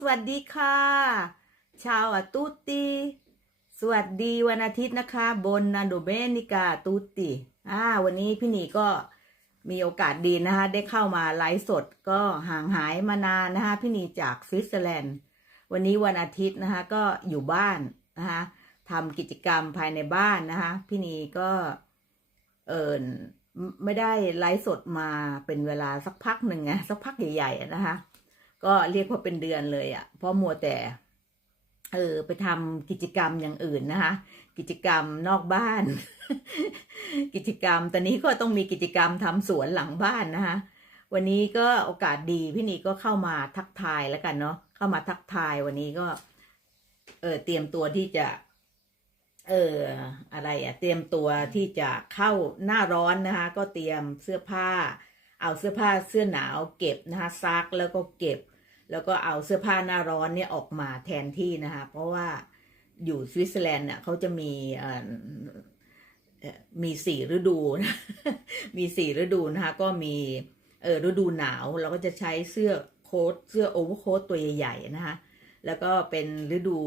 สวัสดีค่ะ ชาวอตุติสวัสดีวันอาทิตย์นะคะ บนนาโดเบนิกาตุติอ่าวันนี้พี่หนีก็มีโอกาสดีนะคะ ได้เข้ามาไลฟ์สดก็ห่างหายมานานนะคะ พี่หนีจากสวิตเซอร์แลนด์ วันนี้วันอาทิตย์นะคะ ก็อยู่บ้านนะคะทำกิจกรรมภายในบ้านนะคะ พี่หนีก็เออไม่ได้ไลฟ์สดมาเป็นเวลาสักพักหนึ่งไงสักพักใหญ่ๆนะคะ ก็เรียกว่าเป็นเดือนเลยอะ่ะ เพราะมัวแต่เออไปทำกิจกรรมอย่างอื่นนะคะ กิจกรรมนอกบ้าน กิจกรรม ตอนนี้ก็ต้องมีกิจกรรมทำสวนหลังบ้านนะคะวันนี้ก็โอกาสดีพี่นีก็เข้ามาทักทายแล้วกันเนาะเข้ามาทักทายวันนี้ก็ เออเตรียมตัวที่จะ เอออะไรอะเตรียมตัวที่จะเข้าหน้าร้อนนะคะ ก็เตรียมเสื้อผ้า เอาเสื้อผ้าเสื้อหนาวเก็บนะคะซักแล้วก็เก็บ แล้วก็เอาเสื้อผ้าหน้าร้อนเนี่ยออกมาแทนที่นะคะ เพราะว่าอยู่สวิตเซอร์แลนด์เนี่ยเขาจะมีมีสี่ฤดูนะมีสี่ฤดูนะคะ ก็มีเออฤดูหนาวเราก็จะใช้เสื้อโค้ทเสื้อโอเวอร์โค้ทตัวใหญ่ๆนะคะ แล้วก็เป็นฤดู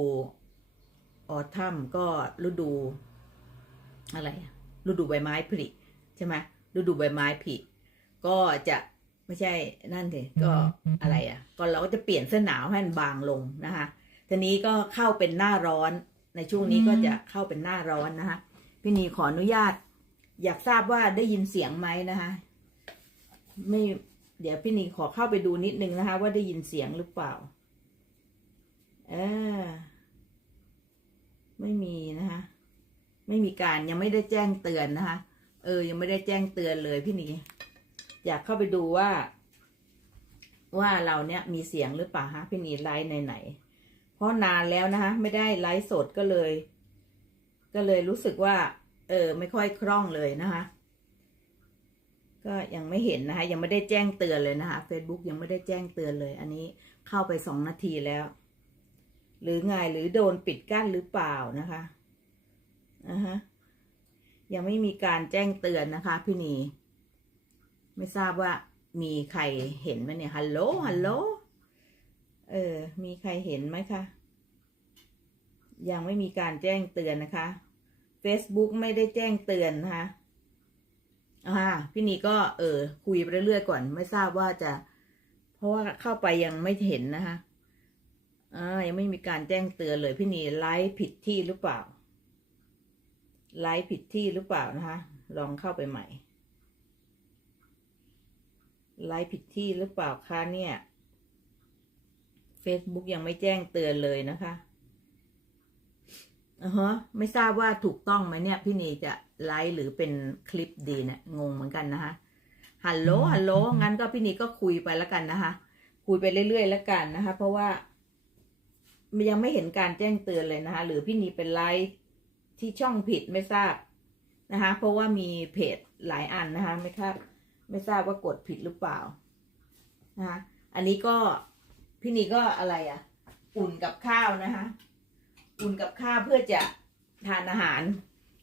ออทัมก็ฤดูอะไรฤดูใบไม้ผลิใช่ไหมฤดูใบไม้ผลิ ก็จะไม่ใช่นั่นเลยก็อะไรอะ ก็เราก็จะเปลี่ยนเสื้อหนาวให้มันบางลงนะคะทีนี้ก็เข้าเป็นหน้าร้อนในช่วงนี้ก็จะเข้าเป็นหน้าร้อนนะคะพี่นีขออนุญาต อยากทราบว่าได้ยินเสียงไหมนะคะไม่เดี๋ยวพี่นีขอเข้าไปดูนิดนึงนะคะ ว่าได้ยินเสียงหรือเปล่าเออไม่มีนะคะไม่มีการยังไม่ได้แจ้งเตือนนะคะ เออ ยังไม่ได้แจ้งเตือนเลยพี่นี อยากเข้าไปดูว่า ว่าเราเนี่ยมีเสียงหรือเปล่าฮะพี่นีไลฟ์ในไหนๆเพราะนานแล้วนะคะไม่ได้ไลฟ์สดก็เลย ก็เลยรู้สึกว่า เออ ไม่ค่อยคล่องเลยนะคะก็ยังไม่เห็นนะคะ ยังไม่ได้แจ้งเตือนเลยนะคะ Facebook ยังไม่ได้แจ้งเตือนเลย อันนี้เข้าไปสองนาทีแล้ว หรือไงหรือโดนปิดกั้นหรือเปล่านะคะอ่าฮะยังไม่มีการแจ้งเตือนนะคะ พี่นี ไม่ทราบว่ามีใครเห็นไหมเนี่ยฮัลโหลฮัลโหลเออ มีใครเห็นไหมคะยังไม่มีการแจ้งเตือนนะคะ Facebook ไม่ได้แจ้งเตือนนะคะอ่าพี่นีก็เออ คุยไปเรื่อยๆก่อน ไม่ทราบว่าจะ เพราะว่าเข้าไปยังไม่เห็นนะคะอ่ายังไม่มีการแจ้งเตือนเลยพี่นีไลฟ์ผิดที่หรือเปล่า ไลฟ์ผิดที่หรือเปล่านะคะ ลองเข้าไปใหม่ ไลฟ์ผิดที่หรือเปล่าคะเนี่ย Facebook ยังไม่แจ้งเตือนเลยนะคะอือฮะไม่ทราบว่าถูกต้องไหมเนี่ย พี่นีจะไลฟ์หรือเป็นคลิปดีเนะี่ยงงเหมือนกันนะคะฮัลโหลฮัลโหลงั้นก็พี่นีก็คุยไปแล้วกันนะคะ คุยไปเรื่อยๆแล้วกันนะคะ เพราะว่ายังไม่เห็นการแจ้งเตือนเลยนะคะ หรือพี่นีเป็นไลฟ์ที่ช่องผิดไม่ทราบนะคะ เพราะว่ามีเพจหลายอันนะคะ ไม่ครับ ไม่ทราบว่ากดผิดหรือเปล่านะคะอันนี้ก็พี่นีก็อะไรอะ่ะ อุ่นกับข้าวนะคะอุ่นกับข้าวเพื่อจะทานอาหาร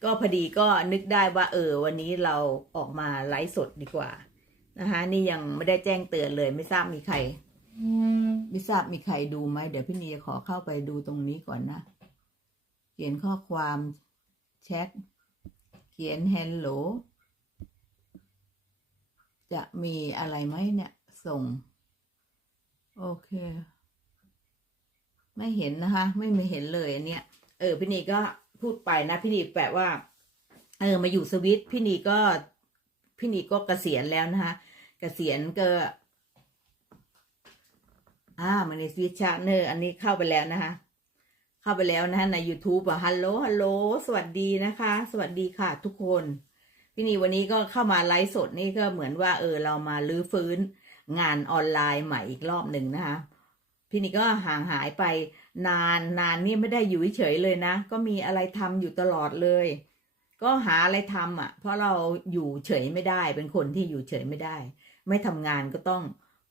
ก็พอดีก็นึกได้ว่า เออ วันนี้เราออกมาไลฟ์สดดีกว่านะคะนี่ยังไม่ได้แจ้งเตือนเลย ไม่ทราบมีใครไม่ทราบมีใครดูไหมเดี๋ยวพี่นีจะขอเข้าไปดูตรงนี้ก่อนนะ เขียนข้อความแชทเขียน hello จะมีอะไรไหมเนี่ย ส่ง โอเค ไม่เห็นนะคะ ไม่มีเห็นเลยอันเนี่ย เออ พี่นีก็พูดไปนะพี่นีแปลว่า เออ มาอยู่สวิตพี่นีก็ พี่นีก็เกษียณแล้วนะคะเกษียณก็อ่ามันในสวิตชาเนอร์อันนี้เข้าไปแล้วนะคะ เข้าไปแล้วนะคะใน YouTube อะฮัลโหลฮัลโหลสวัสดีนะคะ สวัสดีค่ะ ทุกคน พี่นีวันนี้ก็เข้ามาไลฟ์สดนี่ก็เหมือนว่า เออเรามาลื้อฟื้นงานออนไลน์ใหม่อีกรอบหนึ่งนะคะ พี่นีก็ห่างหายไปนานนานนี่ไม่ได้อยู่เฉยเลยนะ ก็มีอะไรทำอยู่ตลอดเลย ก็หาอะไรทำอะ เพราะเราอยู่เฉยไม่ได้ เป็นคนที่อยู่เฉยไม่ได้ ไม่ทำงานก็ต้อง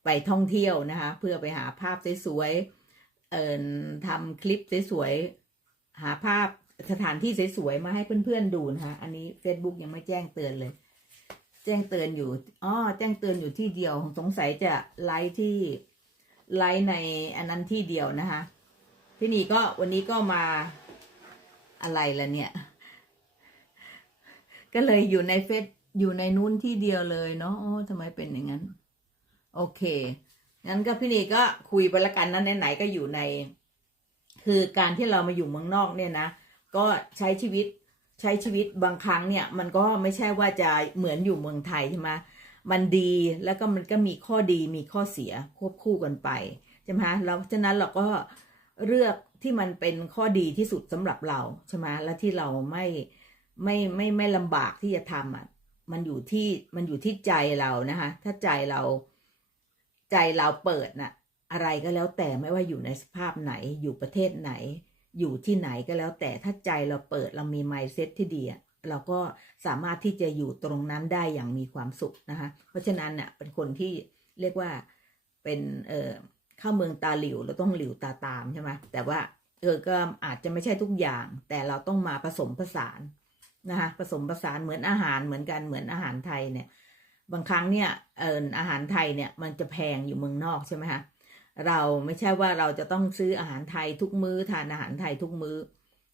ไปท่องเที่ยวนะคะ เพื่อไปหาภาพสวยๆเอ่อทำคลิปสวยๆหาภาพ สถานที่สวยๆมาให้เพื่อนๆดูนะคะ อันนี้ Facebook ยังไม่แจ้งเตือนเลย แจ้งเตือนอยู่อ๋อแจ้งเตือนอยู่ที่เดียว สงสัยจะไลฟ์ที่ไลฟ์ในอันนั้นที่เดียวนะคะพี่นีก็วันนี้ก็มาอะไรละเนี่ย ก็เลยอยู่ในเฟซอยู่ในนู้นที่เดียวเลยเนาะโอ้ทำไมเป็นอย่างนั้น โอเค งั้นก็พี่นีก็คุยไปละกันนะไหนๆก็อยู่ใน คือการที่เรามาอยู่เมืองนอกเนี่ยนะ ก็ใช้ชีวิตใช้ชีวิตบางครั้งเนี่ยมันก็ไม่ใช่ว่าจะเหมือนอยู่เมืองไทยใช่ไหมมันดีแล้วก็มันก็มีข้อดีมีข้อเสียควบคู่กันไปใช่ไหมแล้วฉะนั้นเราก็เลือกที่มันเป็นข้อดีที่สุดสำหรับเราใช่ไหมและที่เราไม่ไม่ไม่ไม่ลำบากที่จะทำอะมันอยู่ที่มันอยู่ที่ใจเรานะคะถ้าใจเราใจเราเปิดน่ะอะไรก็แล้วแต่ไม่ว่าอยู่ในสภาพไหนอยู่ประเทศไหน อยู่ที่ไหนก็แล้ว แต่ถ้าใจเราเปิดเรามี mindset ที่ดีเราก็สามารถที่จะอยู่ตรงนั้นได้อย่างมีความสุขนะคะ เพราะฉะนั้นเนี่ยเป็นคนที่เรียกว่าเป็นเอ่อเข้าเมืองตาหลิวเราต้องหลิวตาตามใช่ไหมแต่ว่าเออก็อาจจะไม่ใช่ทุกอย่าง แต่เราต้องมาผสมผสานนะคะผสมผสานเหมือนอาหารเหมือนกันเหมือนอาหารไทยเนี่ย บางครั้งเนี่ยเอออาหารไทยเนี่ยมันจะแพงอยู่เมืองนอกใช่ไหมคะ เราไม่ใช่ว่าเราจะต้องซื้ออาหารไทยทุกมือ้อทานอาหารไทยทุกมื้อ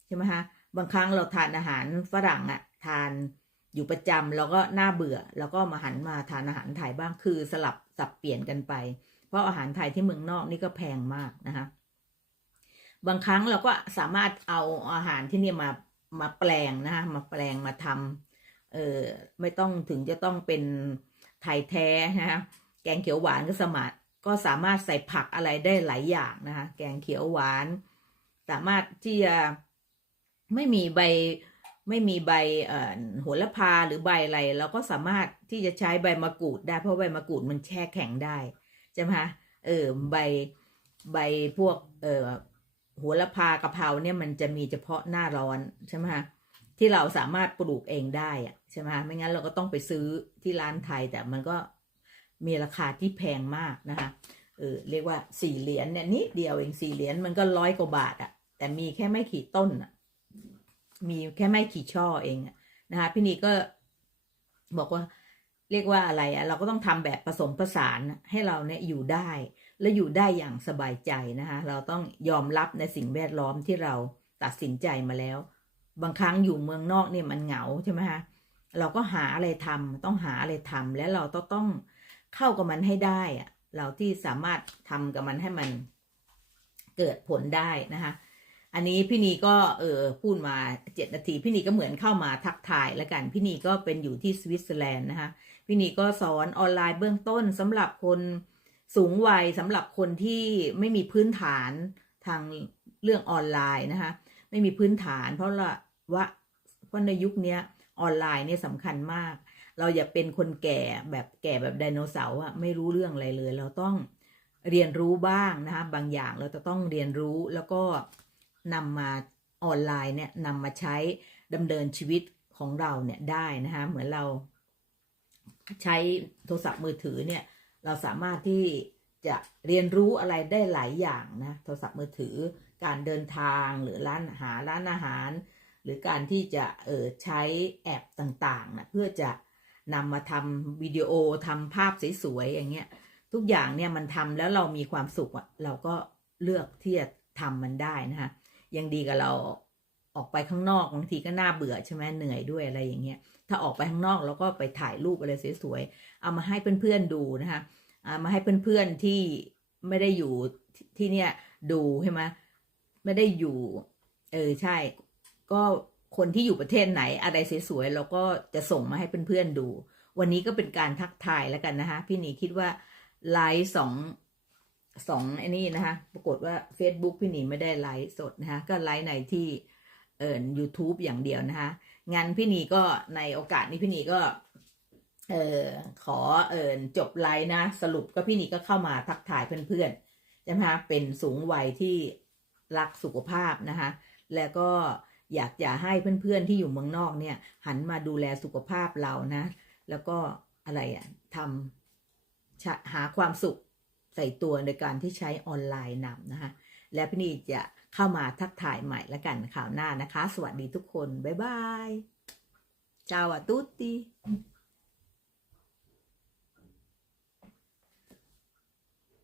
ใช่ไหมคะบางครั้งเราทานอาหารฝรั่งอะทานอยู่ประจำแล้วก็น่าเบื่อ แล้วก็มาหันมาทานอาหารไทยบ้างคือสลับสับเปลี่ยนกันไป เพราะอาหารไทยที่เมืองนอกนี่ก็แพงมากนะคะบางครั้งเราก็สามารถเอาอาหารที่นี่มามาแปลงนะคะมาแปลงมาทำเออไม่ต้องถึงจะต้องเป็นไทยแท้นะคะแกงเขียวหวานก็สามารถ ก็สามารถใส่ผักอะไรได้หลายอย่างนะคะ แกงเขียวหวาน สามารถที่จะไม่มีใบไม่มีใบเอ่อโหระพาหรือใบอะไรเราก็สามารถที่จะใช้ใบมะกรูดได้เพราะใบมะกรูดมันแช่แข็งได้ใช่ไหมคะเออใบใบพวกเอ่อโหระพากะเพราเนี่ยมันจะมีเฉพาะหน้าร้อนใช่ไหมคะที่เราสามารถปลูกเองได้อะใช่ไหมไม่งั้นเราก็ต้องไปซื้อที่ร้านไทยแต่มันก็ มีราคาที่แพงมากนะคะเออเรียกว่าสี่เหรียญเนี่ยนิดเดียวเองสี่เหรียญมันก็ร้อยกว่าบาทอะแต่มีแค่ไม่กี่ต้นอะมีแค่ไม่กี่ช่อเองอะนะคะพี่นีก็บอกว่าเรียกว่าอะไรอะเราก็ต้องทำแบบผสมผสานให้เราเนี่ยอยู่ได้และอยู่ได้อย่างสบายใจนะคะเราต้องยอมรับในสิ่งแวดล้อมที่เราตัดสินใจมาแล้ว บางครั้งอยู่เมืองนอกเนี่ยมันเหงาใช่ไหมคะเราก็หาอะไรทำต้องหาอะไรทำและเราต้องต้อง เข้ากับมันให้ได้อะเราที่สามารถทำกับมันให้มันเกิดผลได้นะคะอันนี้พี่นีก็เออพูดมาเจ็ดนาที พี่นีก็เหมือนเข้ามาทักทายแล้วกัน พี่นีก็เป็นอยู่ที่สวิตเซอร์แลนด์นะคะพี่นีก็สอนออนไลน์เบื้องต้นสำหรับคนสูงวัยสำหรับคนที่ไม่มีพื้นฐานทางเรื่องออนไลน์นะคะไม่มีพื้นฐาน เพราะละว่าเพราะในยุคนี้ออนไลน์เนี่ยสำคัญมาก เราอย่าเป็นคนแก่แบบแก่แบบไดโนเสาร์อะไม่รู้เรื่องอะไรเลย เราต้องเรียนรู้บ้างนะคะบางอย่างเราจะต้องเรียนรู้แล้วก็นำมาออนไลน์เนี่ยนำมาใช้ดำเนินชีวิตของเราเนี่ยได้นะคะเหมือนเราใช้โทรศัพท์มือถือเนี่ยเราสามารถที่จะเรียนรู้อะไรได้หลายอย่างนะโทรศัพท์มือถือ การเดินทางหรือร้านหาร้านอาหาร หรือการที่จะเออใช้แอปต่างๆนะเพื่อจะ นำมาทำวิดีโอทำภาพสวยๆอย่างเงี้ยทุกอย่างเนี่ยมันทำแล้วเรามีความสุขอะเราก็เลือกที่จะทำมันได้นะคะยังดีกับเราออกไปข้างนอกบางทีก็น่าเบื่อใช่ไหมเหนื่อยด้วยอะไรอย่างเงี้ยถ้าออกไปข้างนอกเราก็ไปถ่ายรูปอะไรสวยๆเอามาให้เพื่อนๆดูนะคะเอามาให้เพื่อนๆที่ไม่ได้อยู่ที่เนี่ยดูใช่ไหมไม่ได้อยู่ เออใช่ ก็ คนที่อยู่ประเทศไหนอะไรสวยๆเราก็จะส่งมาให้เพื่อนๆดู วันนี้ก็เป็นการทักทายแล้วกันนะคะ พี่หนีคิดว่าไลฟ์สองสองไอ้นี่นะคะ ปรากฏว่า Facebook พี่หนีไม่ได้ไลฟ์สดนะคะ ก็ไลฟ์ในที่เอ่อ YouTube อย่างเดียวนะคะงานพี่หนีก็ในโอกาสนี้พี่หนีก็เอ่อขอเอ่อจบไลฟ์นะ สรุปก็พี่หนีก็เข้ามาทักทายเพื่อนๆใช่ไหมคะเป็นสูงวัยที่รักสุขภาพนะคะ แล้วก็ อยากจะให้เพื่อนๆที่อยู่เมืองนอกเนี่ย หันมาดูแลสุขภาพเรานะ แล้วก็อะไรอะทำหาความสุขใส่ตัวในการที่ใช้ออนไลน์นำนะคะ และพี่นีจะเข้ามาทักทายใหม่แล้วกันข่าวหน้านะคะ สวัสดีทุกคน บ๊ายบาย ciao a tutti